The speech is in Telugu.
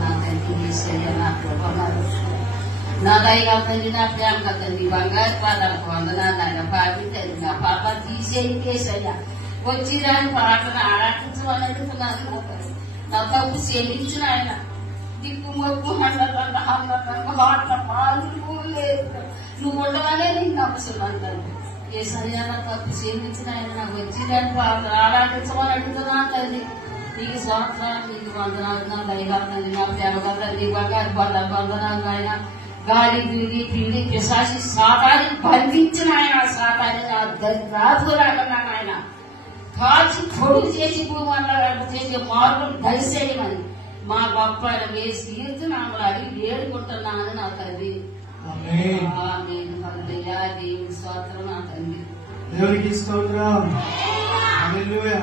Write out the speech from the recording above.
నా తండ్రి ఈశ్వర్య నా ప్రభావం నా దైవ తండ్రి నా ప్రేమ తండ్రి బంగారు పాదాలకు వందనాలు నాయన పాపి తండ్రి నా పాప తీసేయి కేసయ్య వచ్చి రాని పాటను ఆరాటించమని అడుగుతున్నాను నా తండ్రి నా తప్పు క్షమించిన ఆయన దిక్కు మొక్కు హండ్రడ్ నువ్వు ఉండవనే నీకు నమ్మస్తున్నాను తండ్రి ఏ సరియాన తప్పు క్షమించిన ఆయన నాకు వచ్చి రాని పాటను ఆరాటించమని అడుగుతున్నాను తండ్రి నీకు స్వార్థాలు నీకు వందనాలు నా దైవ తండ్రి నా ప్రేమ తండ్రి బంగారు పాదాలకు వందనాలు ఆయన గాలి దిగి పిండి పిశాచి సాతాన్ని బంధించిన ఆయన సాతాన్ని రాదురాకన్నా ఆయన కాల్చి పొడుగు చేసి చేసే మార్గం దయచేయమని మా గొప్ప వేసి తీర్థనామలు అడిగి వేడుకుంటున్నాను నా తండ్రి. దేవుడి స్తోత్రం. దేవుడికి స్తోత్రం. హల్లెలూయా.